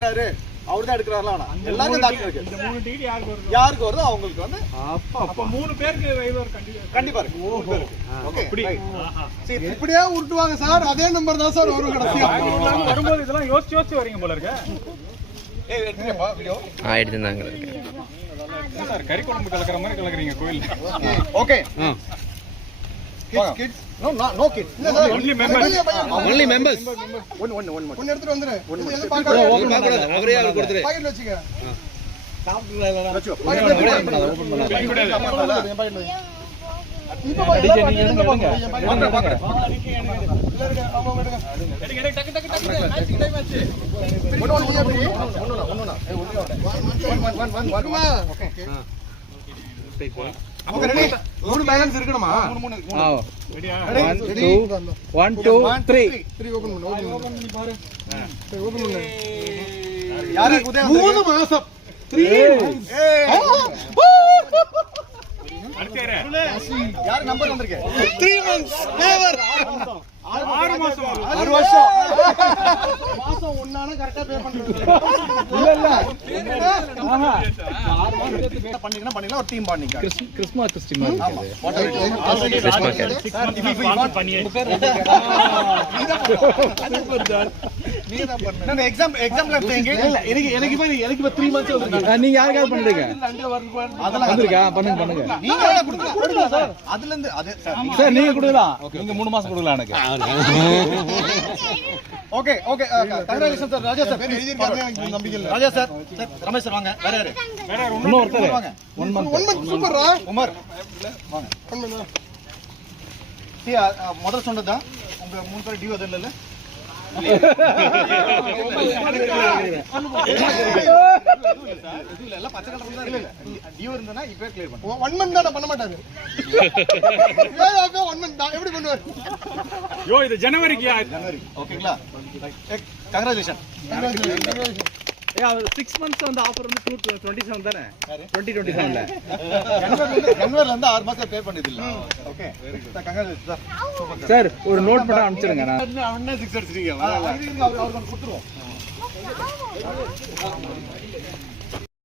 அவர்தான் எடுக்கிறாரா எல்லாரும் டாக்டர் இருக்கு. இந்த 3 டிகிரி யாருக்கு வருதோ அவங்களுக்கு வந்து அப்ப 3 பேருக்கு வைவர் கண்டிப்பா இருக்கு. 3 பேருக்கு. ஓகே சரி இப்படியே உருட்டுவாங்க சார். அதே நம்பர் தான் சார் வரும் கடைசியா. வரும்போது இதெல்லாம் யோசிச்சு வரீங்க போல இருக்கு. ஏய் எடுத்துப்பா வீடியோ. எடுத்துதாங்க இருக்கு. சார் கறி குழம்பு கலக்கற மாதிரி கலக்கறீங்க கோயில். Okay kids no kids only members one எடுத்து வந்துரு எது பார்க்கற ஓபன் பண்ணாத அவரே அவர் கொடுத்துரு பாக்கெட்ல வெச்சுங்க சாப்பிடுறல வெச்சு ஓபன் பண்ணாத இப்போ டிஜே நீங்க எடுங்க பாக்கற எடுங்க டக்கு டைம் ஆச்சு ஒன்னு ஓகே ரெடி மூணு பேலன்ஸ் இருக்கணுமா 3 ரெடியா 1 2 3 ஓபன் பண்ணி பாரு ஓபன் பண்ணு யாரு 3 மாசம் 3 யாரு நம்பர் வந்திருக்கு 3 months never 6 மாசம் 6 வருஷம் மாசம் ஒண்ணான கரெக்ட்டா பே பண்றது இல்ல ஆமா 6 மாசத்துக்கு பே பண்ணீங்கன்னா பண்ணீங்களா ஒரு டீம் பண்ணீங்க கிறிஸ்மஸ் டீம் ஆமா நான் எக்ஸாம்ல பேங்க இல்ல எனக்கு 3 months வந்திருக்கு. நீங்க யாருக்காவது பண்ணுங்க அதெல்லாம் வந்திருக்கா பண்ணுங்க நீங்க கொடுங்க சார். அதுல இருந்து அது சார் நீங்க கொடுக்கலாம். நீங்க 3 மாசம் கொடுக்கலாம் எனக்கு. Okay congratulation sir. Raja sir எழுதி இருக்காங்க எனக்கு நம்பிக்கை இல்ல. ராஜா சார் ரமேஷ் சார் வாங்க. வேற யாரு இன்னும் ஒருத்தர் வாங்க. 1 month சூப்பர்ரா உமர் வாங்க. 1 month முதல்ல சொன்னதா உங்க 3 பேர் டியூ அது இல்ல இல்ல பச்சை கலர்ல இல்ல டியூ இருந்தா இப்பவே கிளியர் பண்ணுங்க. 1 month தான பண்ண மாட்டாரு. 1 month தான் எப்படி பண்ணுவாரு? யோ இது ஜனவரிக்கு ஓகேங்களா? கங்க்ராச்சுலேஷன். ஏய் 6 months அந்த ஆஃபர் வந்து 27 தானே 2027ல ஜனவரில இருந்து 6 மாசம் பே பண்ணது இல்ல. Okay congratulation sir. Super sir ஒரு நோட் பண்ண அனுப்பிச்சிடுங்க. நான் அவனே 6 அடிச்சிட்டீங்க. அவர் கொடுத்துருவோம்.